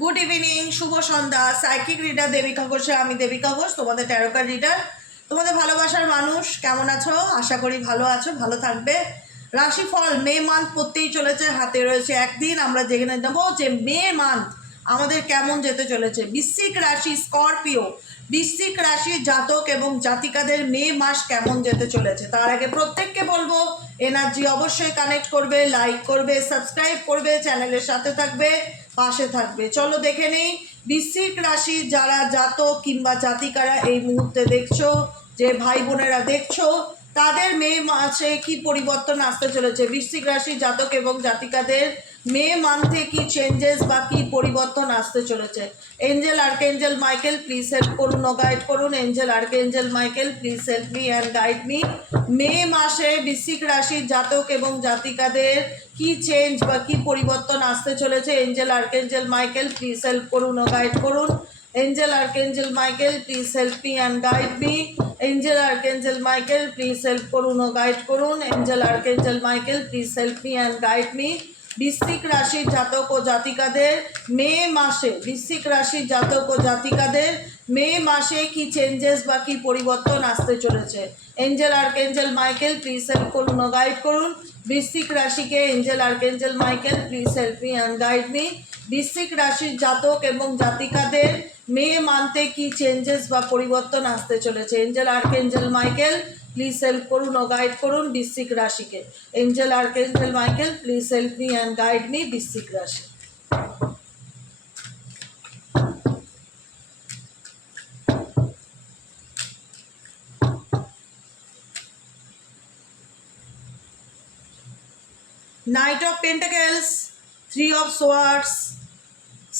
Good evening, শুভ সন্ধ্যা। Psychic reader Devika ঘোষে আমি দেবিকা ঘোষ, তোমাদের ট্যারোকার রিডার। তোমাদের ভালোবাসার মানুষ কেমন আছো? আশা করি ভালো আছো, ভালো থাকবে। রাশিফল মে মান্থ পড়তেই চলেছে, হাতে রয়েছে একদিন। আমরা জেনে নেবো যে মে মান্থ আমাদের কেমন যেতে চলেছে। বৃশ্চিক রাশি, স্করপিও বৃশ্চিক রাশির জাতক এবং জাতিকাদের মে মাস কেমন যেতে চলেছে। তার আগে প্রত্যেককে বলবো এনার্জি অবশ্যই কানেক্ট করবে, লাইক করবে, সাবস্ক্রাইব করবে, চ্যানেলের সাথে থাকবে, পাশে থাকবে। চলো দেখে নেই বৃশ্চিক রাশি যারা জাতক কিংবা জাতিকারা এই মুহূর্তে দেখছো, যে ভাই বোনেরা দেখছো, তাদের মে মাসে কি পরিবর্তন আসতে চলেছে। বৃশ্চিক রাশি জাতক এবং জাতিকাদের মে মান্থে কি চেঞ্জেস বা কি পরিবর্তন আসতে চলেছে। Angel archangel Michael please help করুন ও গাইড করুন। Angel archangel Michael please help me and guide me. May মাসে বৃশ্চিক রাশির জাতক এবং জাতিকাদের কি চেঞ্জ বা কি পরিবর্তন আসতে চলেছে। Angel archangel Michael please help করুন ও গাইড করুন। Angel archangel Michael please help me and guide me. Angel archangel Michael please help করুন ও গাইড করুন। Angel archangel Michael please help me and guide me. বৃশ্চিক রাশির জাতক ও জাতিকাদের মে মাসে, বৃশ্চিক রাশির জাতক ও জাতিকাদের মে মাসে কি চেঞ্জেস বা কি পরিবর্তন আসতে চলেছে। Angel archangel Michael please help করুন ও গাইড করুন। বৃশ্চিক রাশিকে angel archangel Michael please help me and guide me. বৃশ্চিক রাশির জাতক এবং জাতিকাদের মে মান্থে কি চেঞ্জেস বা পরিবর্তন আসতে চলেছে। Angel archangel Michael please help করুন ও গাইড করুন বৃশ্চিক রাশিকে। Angel archangel Michael please help me and guide me বৃশ্চিক রাশি। Knight of Pentacles, Three of Swords,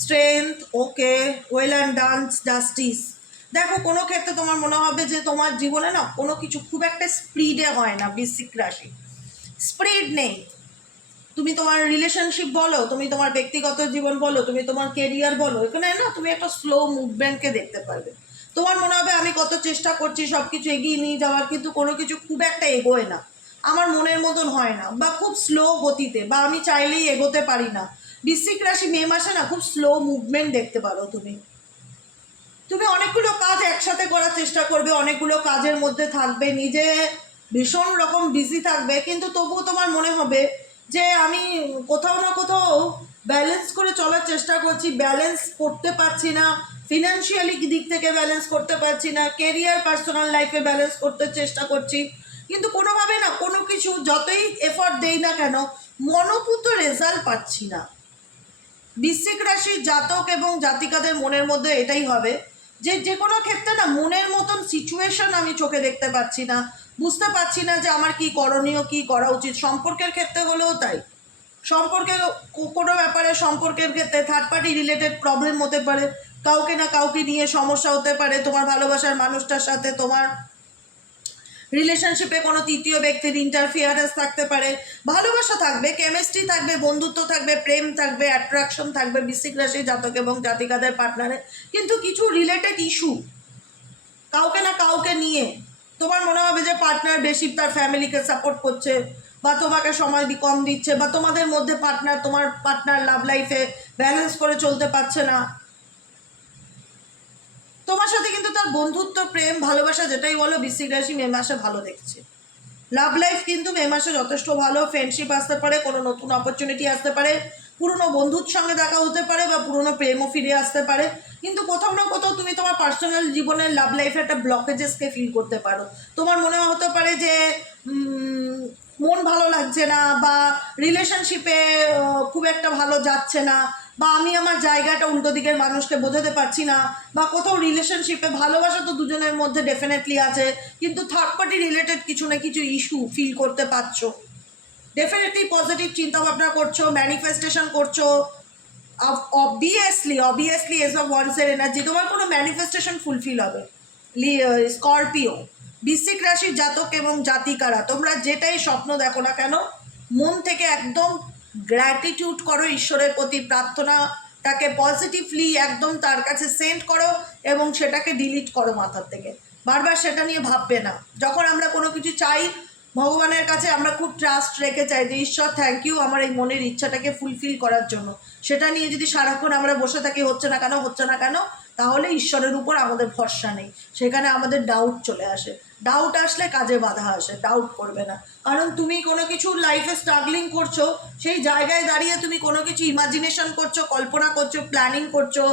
Strength, okay, well and done, justice. দেখো কোনো ক্ষেত্রে তোমার মনে হবে যে তোমার জীবনে না কোনো কিছু খুব একটা স্পিডে হয় না। বৃশ্চিক রাশি স্পিড নেই। তুমি তোমার রিলেশনশিপ বলো, তুমি তোমার ব্যক্তিগত জীবন বলো, তুমি তোমার কেরিয়ার বলো, এখানে না তুমি একটা স্লো মুভমেন্টকে দেখতে পারবে। তোমার মনে হবে আমি কত চেষ্টা করছি সব কিছু এগিয়ে নিয়ে যাওয়ার, কিন্তু কোনো কিছু খুব একটা এগোয় না, আমার মনের মতন হয় না, বা খুব স্লো গতিতে, বা আমি চাইলেই এগোতে পারি না। বৃশ্চিক রাশি মে মাসে না খুব স্লো মুভমেন্ট দেখতে পারো। তুমি তুমি অনেকগুলো কাজ একসাথে করার চেষ্টা করবে, অনেকগুলো কাজের মধ্যে থাকবে, নিজে ভীষণ রকম বিজি থাকবে, কিন্তু তবুও তোমার মনে হবে যে আমি কোথাও না কোথাও ব্যালেন্স করে চলার চেষ্টা করছি, ব্যালেন্স করতে পারছি না। ফিনান্সিয়ালি দিক থেকে ব্যালেন্স করতে পারছি না, কেরিয়ার পার্সোনাল লাইফে ব্যালেন্স করতে চেষ্টা করছি, কিন্তু কোনোভাবে না কোনো কিছু যতই এফর্ট দেই না কেন মনোপুত রেজাল্ট পাচ্ছি না। বৃশ্চিক রাশির জাতক এবং জাতিকাদের মনের মধ্যে এটাই হবে যে যে কোনো ক্ষেত্রে না মনের মতন সিচুয়েশন আমি চোখে দেখতে পাচ্ছি না, বুঝতে পারছি না যে আমার কি করণীয়, কি করা উচিত। সম্পর্কের ক্ষেত্রে হলেও তাই। সম্পর্কে কোনো ব্যাপারে, সম্পর্কের ক্ষেত্রে থার্ড পার্টি রিলেটেড প্রবলেম হতে পারে, কাউকে না কাউকে নিয়ে সমস্যা হতে পারে, তোমার ভালোবাসার মানুষটার সাথে তোমার রিলেশনশিপে কোনো তৃতীয় ব্যক্তির ইন্টারফিয়ারেন্স থাকতে পারে। ভালোবাসা থাকবে, কেমিস্ট্রি থাকবে, বন্ধুত্ব থাকবে, প্রেম থাকবে, অ্যাট্রাকশন থাকবে বৃশ্চিক রাশি জাতক এবং জাতিকাদের পার্টনারে, কিন্তু কিছু রিলেটেড ইস্যু কাউকে না কাউকে নিয়ে তোমার মনে হবে যে পার্টনার বেশি তার ফ্যামিলিকে সাপোর্ট করছে, বা তোমাকে সময় কম দিচ্ছে, বা তোমাদের মধ্যে তোমার পার্টনার লাভ লাইফে ব্যালেন্স করে চলতে পারছে না। তোমার সাথে কিন্তু তার বন্ধুত্ব, প্রেম, ভালোবাসা যেটাই বলো বৃশ্চিক রাশি মে মাসে ভালো দেখছে। লাভ লাইফ কিন্তু মে মাসে যথেষ্ট ভালো। ফ্রেন্ডশিপ আসতে পারে, কোনো নতুন অপরচুনিটি আসতে পারে, পুরনো বন্ধুর সঙ্গে দেখা হতে পারে, বা পুরনো প্রেমও ফিরে আসতে পারে। কিন্তু কোথাও না কোথাও তুমি তোমার পার্সোনাল জীবনের লাভ লাইফে একটা ব্লকেজেসকে ফিল করতে পারো। তোমার মনে হতে পারে যে মন ভালো লাগছে না, বা রিলেশনশিপে খুব একটা ভালো যাচ্ছে না, বা আমি আমার জায়গাটা উল্টো দিকের মানুষকে বোঝাতে পারছি না, বা কোথাও রিলেশনশিপে ভালোবাসা তো দুজনের মধ্যে ডেফিনেটলি আছে, কিন্তু থার্ড পার্টি রিলেটেড কিছু না কিছু ইস্যু ফিল করতে পারছো। ডেফিনেটলি পজিটিভ চিন্তাভাবনা করছো, ম্যানিফেস্টেশন করছো। অবভিয়াসলি এস অফ ওয়ান্সের এনার্জি, তোমার কোনো ম্যানিফেস্টেশন ফুলফিল হবে। স্করপিও বৃশ্চিক রাশির জাতক এবং জাতিকারা তোমরা যেটাই স্বপ্ন দেখো না কেন, মন থেকে একদম গ্র্যাটিটিউড করো, ঈশ্বরের প্রতি প্রার্থনাটাকে পজিটিভলি একদম তার কাছে সেন্ড করো, এবং সেটাকে ডিলিট করো মাথার থেকে। বারবার সেটা নিয়ে ভাববে না। যখন আমরা কোনো কিছু চাই ভগবানের কাছে আমরা খুব ট্রাস্ট রেখে চাই যে ঈশ্বর থ্যাংক ইউ আমার এই মনের ইচ্ছাটাকে ফুলফিল করার জন্য। সেটা নিয়ে যদি সারাক্ষণ আমরা বসে থাকি হচ্ছে না কেন, তাহলে ঈশ্বরের উপর আমাদের ভরসা নেই, সেখানে আমাদের ডাউট চলে আসে। ডাউট আসলে কাজে বাধা আসে, ডাউট করবে না। কারণ তুমি কোনো কিছু লাইফে স্ট্রাগলিং করছো, সেই জায়গায় দাঁড়িয়ে তুমি কোনো কিছু ইমাজিনেশন করছো, কল্পনা করছো, প্ল্যানিং করছো,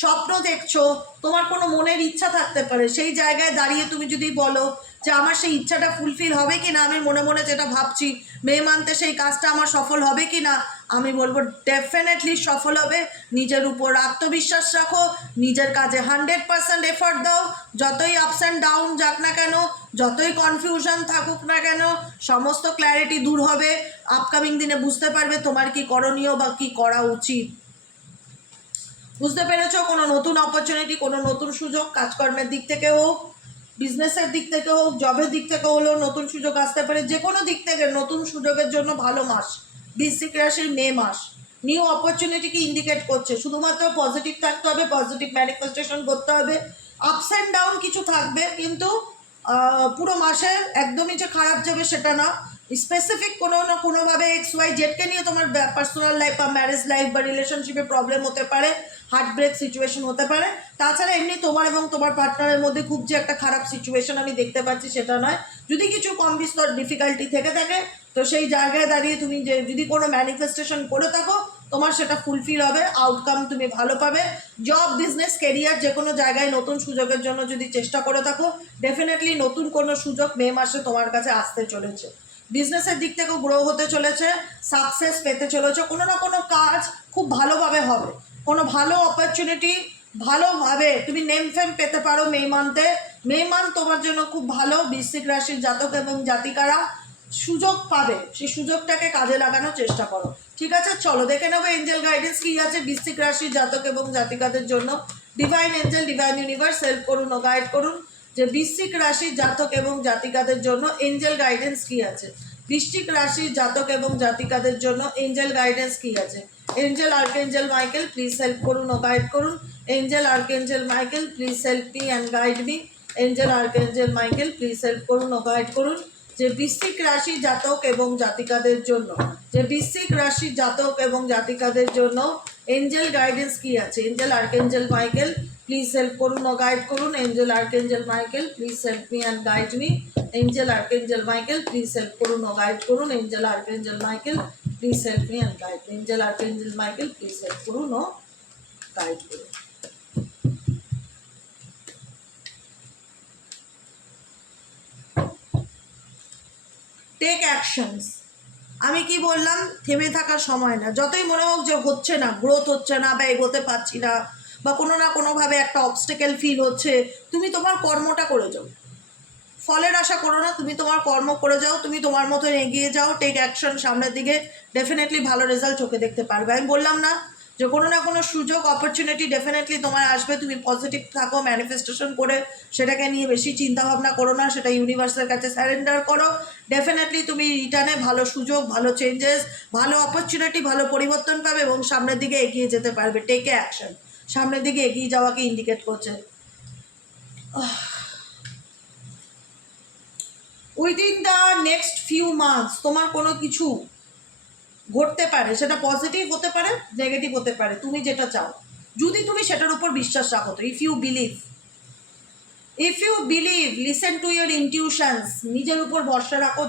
স্বপ্ন দেখছো, তোমার কোনো মনের ইচ্ছা থাকতে পারে। সেই জায়গায় দাঁড়িয়ে তুমি যদি বলো যে আমার সেই ইচ্ছাটা ফুলফিল হবে কি না, আমি মনে মনে যেটা ভাবছি মে মান্থে সেই কাজটা আমার সফল হবে কি না, আমি বলবো ডেফিনেটলি সফল হবে। নিজের উপর আত্মবিশ্বাস রাখো, নিজের কাজে 100% এফর্ট দাও। যতই আপস অ্যান্ড ডাউন যাক না কেন, যতই কনফিউশন থাকুক না কেন, সমস্ত ক্ল্যারিটি দূর হবে। আপকামিং দিনে বুঝতে পারবে তোমার কি করণীয় বা কি করা উচিত। বুঝতে পেরেছো? কোনো নতুন অপরচুনিটি, কোনো নতুন সুযোগ, কাজকর্মের দিক থেকে হোক, বিজনেসের দিক থেকে হোক, জবের দিক থেকে হলেও নতুন সুযোগ আসতে পারে। যে কোনো দিক থেকে নতুন সুযোগের জন্য ভালো মাস বৃশ্চিক রাশির মে মাস। নিউ অপরচুনিটিকে ইন্ডিকেট করছে। শুধুমাত্র পজিটিভ থাকতে হবে, পজিটিভ ম্যানিফেস্টেশন করতে হবে। আপস অ্যান্ড ডাউন কিছু থাকবে, কিন্তু পুরো মাসে একদমই যে খারাপ যাবে সেটা না। স্পেসিফিক কোনো না কোনোভাবে XYZ-কে নিয়ে তোমার পার্সোনাল লাইফ বা ম্যারেজ লাইফ বা রিলেশনশিপে প্রবলেম হতে পারে, হার্ট ব্রেক সিচুয়েশন হতে পারে। তাছাড়া এমনি তোমার এবং তোমার পার্টনারের মধ্যে খুব যে একটা খারাপ সিচুয়েশন আমি দেখতে পাচ্ছি সেটা নয়। যদি কিছু কম বিস্তর ডিফিকাল্টি থেকে থাকে, তো সেই জায়গায় দাঁড়িয়ে তুমি যে যদি কোনো ম্যানিফেস্টেশন করে থাকো, তোমার সেটা ফুলফিল হবে, আউটকাম তুমি ভালো পাবে। জব, বিজনেস, কেরিয়ার যে কোনো জায়গায় নতুন সুযোগের জন্য যদি চেষ্টা করে থাকো, ডেফিনেটলি নতুন কোনো সুযোগ মে মাসে তোমার কাছে আসতে চলেছে। বিজনেসের দিক থেকেও গ্রো হতে চলেছে, সাকসেস পেতে চলেছে। কোনো না কোনো কাজ খুব ভালোভাবে হবে, কোনো ভালো অপরচুনিটি ভালোভাবে তুমি নেম ফেম পেতে পারো মে মান্থে। মে মান্থ তোমার জন্য খুব ভালো। বৃশ্চিক রাশির জাতক এবং জাতিকারা সুযোগ পাবে, সেই সুযোগটাকে কাজে লাগানোর চেষ্টা করো। ঠিক আছে, চলো দেখে নেবো এঞ্জেল গাইডেন্স কী আছে বৃশ্চিক রাশির জাতক এবং জাতিকাদের জন্য। Divine Angel, divine universe help করুন ও গাইড করুন যে বৃশ্চিক রাশির জাতক এবং জাতিকাদের জন্য এঞ্জেল গাইডেন্স কী আছে। বৃশ্চিক রাশির জাতক এবং জাতিকাদের জন্য এঞ্জেল গাইডেন্স কী আছে। Angel archangel Michael please help করুন ও গাইড করুন। Angel archangel Michael please help me and guide me. Angel archangel Michael please help করুন ও গাইড করুন যে বৃশ্চিক রাশি জাতক এবং জাতিকাদের জন্য, যে বৃশ্চিক রাশি জাতক এবং জাতিকাদের জন্য এঞ্জেল গাইডেন্স কি আছে। Angel archangel Michael please help করুন ও গাইড করুন। Angel archangel Michael please help me and guide me. Angel archangel Michael please help করুন ও গাইড করুন। Angel archangel Michael please help me and guide. Angel archangel Michael please help করুন ও guide করুন। Take actions. আমি কি বললাম, থেমে থাকার সময় না। যতই মনে হোক যে হচ্ছে না, গ্রোথ হচ্ছে না বা এগোতে পারছি না বা কোনো না কোনোভাবে একটা অবস্টেকেল ফিল হচ্ছে, তুমি তোমার কর্মটা করে যাও। ফলের আশা করো না, তুমি তোমার কর্ম করে যাও, তুমি তোমার মতন এগিয়ে যাও, টেক অ্যাকশন, সামনের দিকে ডেফিনেটলি ভালো রেজাল্ট চোখে দেখতে পারবে। আমি বললাম না যে কোনো না কোনো সুযোগ অপরচুনিটি ডেফিনেটলি তোমার আসবে। তুমি পজিটিভ থাকো, ম্যানিফেস্টেশন করে সেটাকে নিয়ে বেশি চিন্তা ভাবনা করো না, সেটা ইউনিভার্সের কাছে স্যারেন্ডার করো। ডেফিনেটলি তুমি রিটার্নে ভালো সুযোগ, ভালো চেঞ্জেস, ভালো অপরচুনিটি, ভালো পরিবর্তন পাবে এবং সামনের দিকে এগিয়ে যেতে পারবে। টেক অ্যাকশন সামনের দিকে এগিয়ে যাওয়াকে ইন্ডিকেট করছে। Within the next few months তোমার কোনো কিছু ঘটতে পারে, সেটা পজিটিভ হতে পারে, নেগেটিভ হতে পারে, তুমি যেটা চাও, যদি তুমি সেটার উপর বিশ্বাস রাখো। তো if you believe listen to your intuitions, নিজের উপর ভরসা রাখো।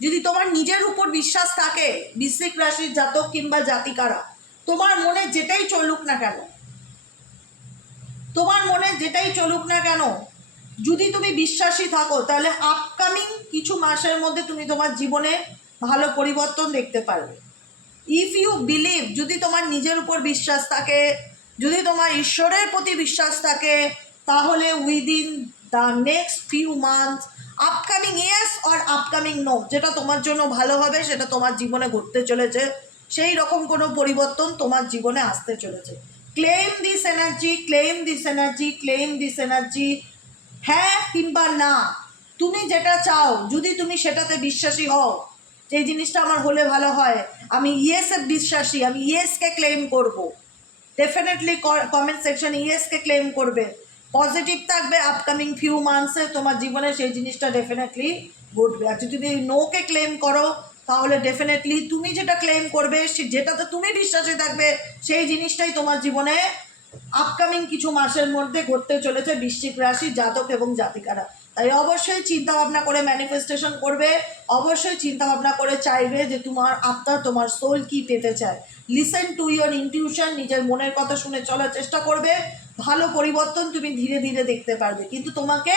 যদি তোমার নিজের উপর বিশ্বাস থাকে, বৃশ্চিক রাশির জাতক কিংবা জাতিকারা, তোমার মনে যেটাই চলুক না কেন, যদি তুমি বিশ্বাসী থাকো, তাহলে আপকামিং কিছু মাসের মধ্যে তুমি তোমার জীবনে ভালো পরিবর্তন দেখতে পারবে। ইফ ইউ বিলিভ, যদি তোমার নিজের উপর বিশ্বাস থাকে, যদি তোমার ঈশ্বরের প্রতি বিশ্বাস থাকে, তাহলে within the next few months, upcoming yes or upcoming no, যেটা তোমার জন্য ভালো হবে সেটা তোমার জীবনে ঘটতে চলেছে। সেই রকম কোনো পরিবর্তন তোমার জীবনে আসতে চলেছে। Claim this energy, claim this energy, claim this energy. হ্যাঁ কিংবা না, তুমি যেটা চাও, যদি তুমি সেটাতে বিশ্বাসী হও, যে এই জিনিসটা আমার হলে ভালো হয়, আমি ইয়েসে বিশ্বাসী, আমি ইয়েসকে ক্লেম করব। ডেফিনেটলি কমেন্ট সেকশনে ইয়েসকে ক্লেম করবে। পজিটিভ থাকবে আপকামিং ফিউ মান্থসে তোমার জীবনে, সেই জিনিসটা ডেফিনেটলি ঘটবে। আর যদি তুমি নোকে ক্লেম করো তাহলে ডেফিনেটলি তুমি যেটা ক্লেম করবে, যেটাতে তুমি বিশ্বাসী থাকবে, সেই জিনিসটাই তোমার জীবনে আপকামিং কিছু মাসের মধ্যে ঘটতে চলেছে বৃশ্চিক রাশি জাতক এবং জাতিকারা। তাই অবশ্যই চিন্তা ভাবনা করে ম্যানিফেস্টেশন করবে, অবশ্যই চিন্তা ভাবনা করে চাইবে যে তোমার আত্মা, তোমার সোল কি পেতে চায়। লিসেন টু ইয়োর ইনটিউশন, নিজের মনের কথা শুনে চলার চেষ্টা করবে। ভালো পরিবর্তন তুমি ধীরে ধীরে দেখতে পারবে। কিন্তু তোমাকে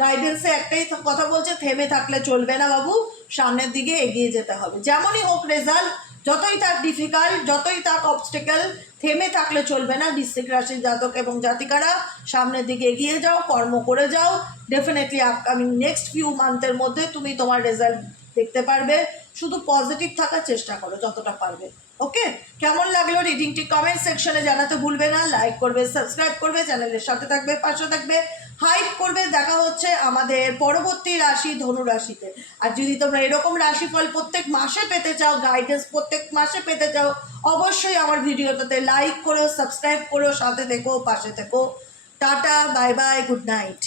গাইডেন্সে একটাই কথা বলছে, থেমে থাকলে চলবে না বাবু, সামনের দিকে এগিয়ে যেতে হবে। যেমনই হোক রেজাল্ট, যতই থাক ডিফিকাল্ট, যতই থাক অবস্টেকেল, থেমে থাকলে চলবে না। বৃশ্চিক রাশির জাতক এবং জাতিকারা সামনের দিকে এগিয়ে যাও, কর্ম করে যাও। ডেফিনেটলি আপকামিং নেক্সট ফিউ মান্থের মধ্যে তুমি তোমার রেজাল্ট দেখতে পারবে। শুধু পজিটিভ থাকার চেষ্টা করো যতটা পারবে। ওকে, কেমন লাগলো রিডিংটি কমেন্ট সেকশনে জানাতে ভুলবে না। লাইক করবে, সাবস্ক্রাইব করবে, চ্যানেলের সাথে থাকবে, পাশে থাকবে, হাইপ করবে। দেখা হচ্ছে আমাদের পরবর্তী রাশি ধনু রাশিতে। আর যদি তোমরা এরকম রাশিফল প্রত্যেক মাসে পেতে চাও, গাইডেন্স প্রত্যেক মাসে পেতে চাও, অবশ্যই আমার ভিডিওটাতে লাইক করো, সাবস্ক্রাইব করো, সাথে থেকো, পাশে থেকো। Tata, bye bye, good night.